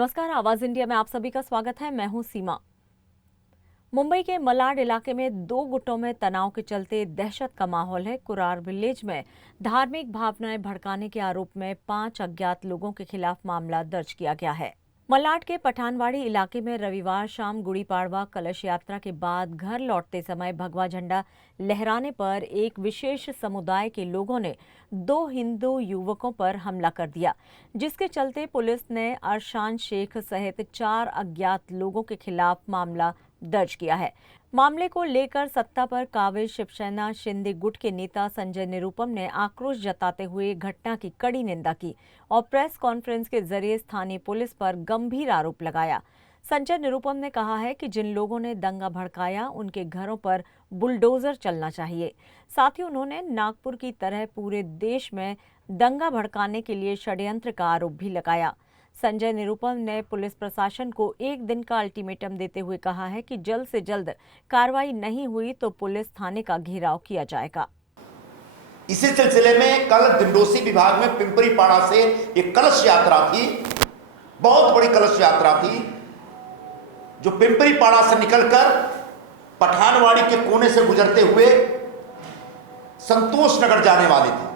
नमस्कार, आवाज इंडिया में आप सभी का स्वागत है। मैं हूं सीमा। मुंबई के मलाड इलाके में दो गुटों में तनाव के चलते दहशत का माहौल है। कुरार विलेज में धार्मिक भावनाएं भड़काने के आरोप में 5 अज्ञात लोगों के खिलाफ मामला दर्ज किया गया है। मलाड के पठानवाड़ी इलाके में रविवार शाम गुड़ी पाड़वा कलश यात्रा के बाद घर लौटते समय भगवा झंडा लहराने पर एक विशेष समुदाय के लोगों ने 2 हिंदू युवकों पर हमला कर दिया, जिसके चलते पुलिस ने अरशान शेख सहित 4 अज्ञात लोगों के खिलाफ मामला दर्ज किया है। मामले को लेकर सत्ता पर काबिज शिवसेना शिंदे गुट के नेता संजय निरुपम ने आक्रोश जताते हुए घटना की कड़ी निंदा की और प्रेस कॉन्फ्रेंस के जरिए स्थानीय पुलिस पर गंभीर आरोप लगाया। संजय निरुपम ने कहा है कि जिन लोगों ने दंगा भड़काया उनके घरों पर बुलडोजर चलना चाहिए। साथ ही उन्होंने नागपुर की तरह पूरे देश में दंगा भड़काने के लिए षड्यंत्र का आरोप भी लगाया। संजय निरुपम ने पुलिस प्रशासन को 1 दिन का अल्टीमेटम देते हुए कहा है कि जल्द से जल्द कार्रवाई नहीं हुई तो पुलिस थाने का घेराव किया जाएगा। इसी सिलसिले में कल दिंडोसी विभाग में पिंपरीपाड़ा से एक कलश यात्रा थी, बहुत बड़ी कलश यात्रा थी, जो पिंपरीपाड़ा से निकलकर पठानवाड़ी के कोने से गुजरते हुए संतोष नगर जाने वाली थी।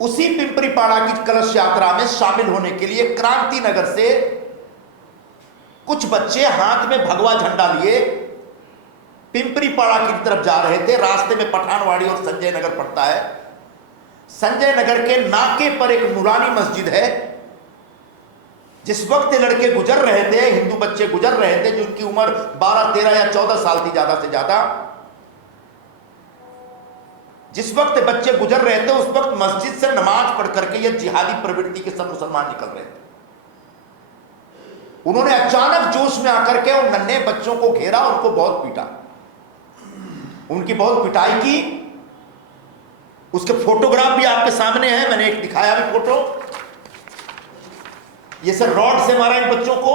उसी पिंपरीपाड़ा की कलश यात्रा में शामिल होने के लिए क्रांति नगर से कुछ बच्चे हाथ में भगवा झंडा लिए पिंपरीपाड़ा की तरफ जा रहे थे। रास्ते में पठानवाड़ी और संजय नगर पड़ता है। संजय नगर के नाके पर एक नूरानी मस्जिद है। जिस वक्त लड़के गुजर रहे थे, हिंदू बच्चे गुजर रहे थे, जिनकी उम्र 12, 13 या 14 साल थी ज्यादा से ज्यादा, जिस वक्त बच्चे गुजर रहे थे उस वक्त मस्जिद से नमाज पढ़ करके ये जिहादी प्रवृत्ति के सब मुसलमान निकल रहे थे। उन्होंने अचानक जोश में आकर के उन नन्हे बच्चों को घेरा, उनको बहुत पीटा, उनकी बहुत पिटाई की। उसके फोटोग्राफ भी आपके सामने है, मैंने एक दिखाया भी फोटो। ये सर रॉड से मारा इन बच्चों को।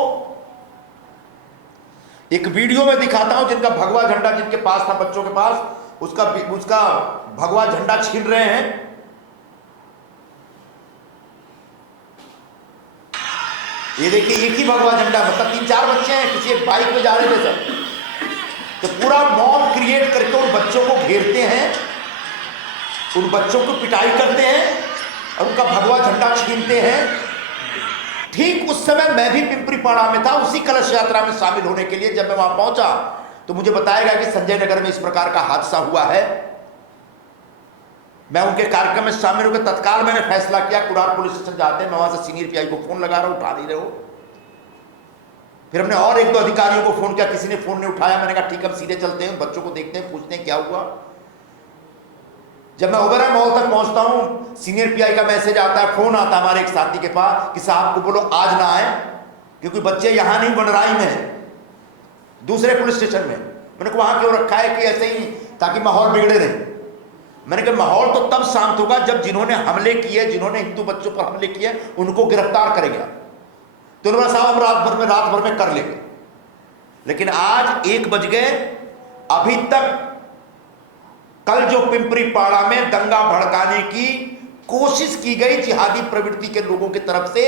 एक वीडियो में दिखाता हूं जिनका भगवा झंडा जिनके पास था, बच्चों के पास, उसका भगवा झंडा छीन रहे हैं। ये देखिए, एक ही भगवा झंडा, मतलब 3-4 बच्चे हैं, किसी एक बाइक में जा रहे थे सर, तो पूरा मॉब क्रिएट करके उन बच्चों को घेरते हैं, उन बच्चों को पिटाई करते हैं और उनका भगवा झंडा छीनते हैं। ठीक उस समय मैं भी पिंपरीपाड़ा में था, उसी कलश यात्रा में शामिल होने के लिए। जब मैं वहां पहुंचा तो मुझे बताया गया कि संजय नगर में इस प्रकार का हादसा हुआ है। मैं उनके कार्यक्रम में शामिल होकर तत्काल मैंने फैसला किया कुरार पुलिस स्टेशन जाते हैं। मैं वहां से सीनियर पीआई को फोन लगा रहा हूं, उठा नहीं रहे हो। फिर हमने और 1-2 अधिकारियों को फोन किया, किसी ने फोन नहीं उठाया। मैंने कहा ठीक, हम सीधे चलते हैं, बच्चों को देखते हैं, पूछते हैं क्या हुआ। जब मैं ओबेरॉय मॉल तक पहुंचता हूं, सीनियर पीआई का मैसेज आता है, फोन आता है हमारे एक साथी के पास कि साहब को बोलो आज ना आए, क्योंकि बच्चे यहां नहीं, बनराई में है, दूसरे पुलिस स्टेशन में। मैंने कहा वहां क्यों रखा है? कि ऐसे ही ताकि माहौल बिगड़े रहे। मैंने कहा माहौल तो तब शांत होगा जब जिन्होंने हमले किए, जिन्होंने हिंदू बच्चों पर हमले किए, उनको गिरफ्तार करेंगे। तो उन्होंने साहब हम रात भर में कर लेंगे। लेकिन आज 1 बज गए, अभी तक कल जो पिंपरीपाड़ा में दंगा भड़काने की कोशिश की गई जिहादी प्रवृत्ति के लोगों की तरफ से,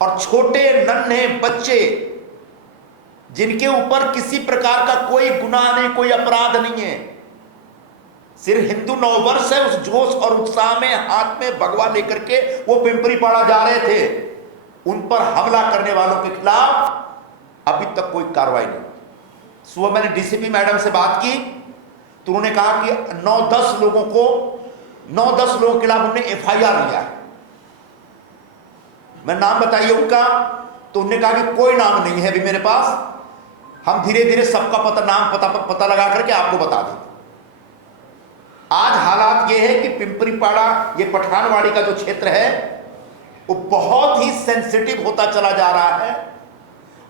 और छोटे नन्हे बच्चे जिनके ऊपर किसी प्रकार का कोई गुनाह नहीं, कोई अपराध नहीं है, सिर्फ हिंदू नववर्ष है, उस जोश और उत्साह में हाथ में भगवा लेकर के वो पिंपरीपाड़ा जा रहे थे। उन पर हमला करने वालों के खिलाफ अभी तक कोई कार्रवाई नहीं। सुबह मैंने डीसीपी मैडम से बात की तो उन्होंने कहा कि 9-10 लोगों के खिलाफ उन्होंने एफआईआर लिया है। मैं नाम बताइए उनका, तो उन्होंने कहा कि कोई नाम नहीं है अभी मेरे पास, हम धीरे धीरे सबका पता लगा करके आपको बता देंगे। आज हालात ये है कि पिंपरीपाड़ा, ये पठानवाड़ी का जो क्षेत्र है, वो बहुत ही सेंसिटिव होता चला जा रहा है।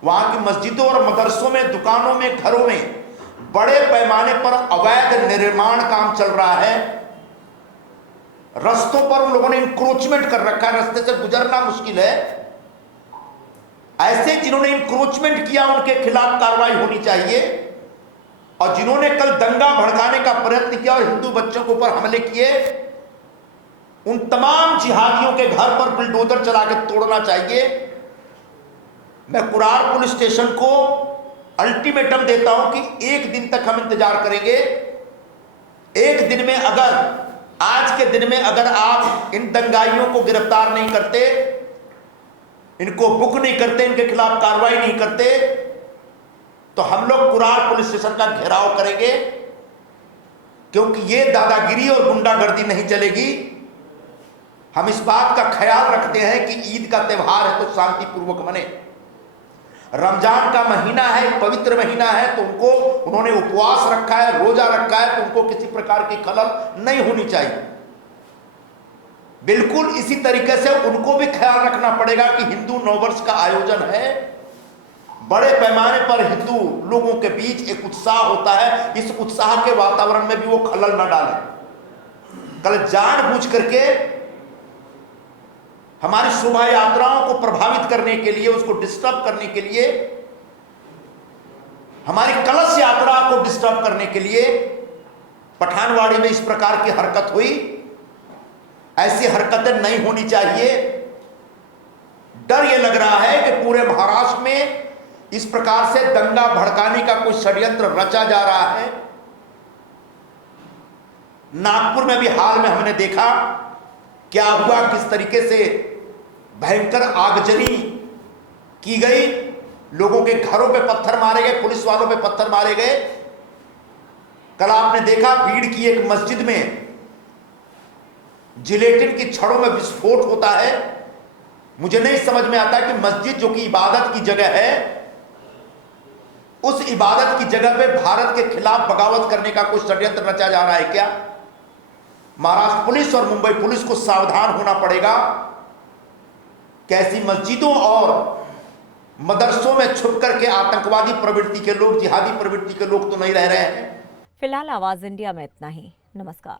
वहां की मस्जिदों और मदरसों में, दुकानों में, घरों में बड़े पैमाने पर अवैध निर्माण काम चल रहा है। रास्तों पर उन लोगों ने इंक्रोचमेंट कर रखा है, रास्ते से गुजरना मुश्किल है। ऐसे जिन्होंने इंक्रोचमेंट किया उनके खिलाफ कार्रवाई होनी चाहिए, और जिन्होंने कल दंगा भड़काने का प्रयत्न किया और हिंदू बच्चों के ऊपर हमले किए उन तमाम जिहादियों के घर पर बुलडोजर चला के तोड़ना चाहिए। मैं कुरार पुलिस स्टेशन को अल्टीमेटम देता हूं कि एक दिन तक हम इंतजार करेंगे। एक दिन में अगर, आज के दिन में अगर आप इन दंगाइयों को गिरफ्तार नहीं करते, इनको बुक नहीं करते, इनके खिलाफ कार्रवाई नहीं करते, तो हम लोग कुरार पुलिस स्टेशन का घेराव करेंगे, क्योंकि ये दादागिरी और गुंडागर्दी नहीं चलेगी। हम इस बात का ख्याल रखते हैं कि ईद का त्योहार है तो शांतिपूर्वक मने। रमजान का महीना है, पवित्र महीना है, तो उन्होंने उपवास रखा है, रोजा रखा है, तो उनको किसी प्रकार की खलल नहीं होनी चाहिए। बिल्कुल इसी तरीके से उनको भी ख्याल रखना पड़ेगा कि हिंदू नववर्ष का आयोजन है, बड़े पैमाने पर हिंदू लोगों के बीच एक उत्साह होता है, इस उत्साह के वातावरण में भी वो खलल न डालें। कल जानबूझ करके हमारी शोभा यात्राओं को प्रभावित करने के लिए, उसको डिस्टर्ब करने के लिए, हमारी कलश यात्रा को डिस्टर्ब करने के लिए पठानवाड़ी में इस प्रकार की हरकत हुई। ऐसी हरकतें नहीं होनी चाहिए। डर यह लग रहा है कि पूरे महाराष्ट्र में इस प्रकार से दंगा भड़काने का कोई षड्यंत्र रचा जा रहा है। नागपुर में भी हाल में हमने देखा क्या हुआ, किस तरीके से भयंकर आगजनी की गई, लोगों के घरों पे पत्थर मारे गए, पुलिस वालों पे पत्थर मारे गए। कल आपने देखा भीड़ की एक मस्जिद में जिलेटिन की छड़ों में विस्फोट होता है। मुझे नहीं समझ में आता कि मस्जिद जो कि इबादत की जगह है, उस इबादत की जगह पे भारत के खिलाफ बगावत करने का कोई षड्यंत्र रचा जा रहा है क्या? महाराष्ट्र पुलिस और मुंबई पुलिस को सावधान होना पड़ेगा। कैसी मस्जिदों और मदरसों में छुप करके आतंकवादी प्रवृत्ति के लोग, जिहादी प्रवृत्ति के लोग तो नहीं रह रहे हैं। फिलहाल आवाज इंडिया में इतना ही। नमस्कार।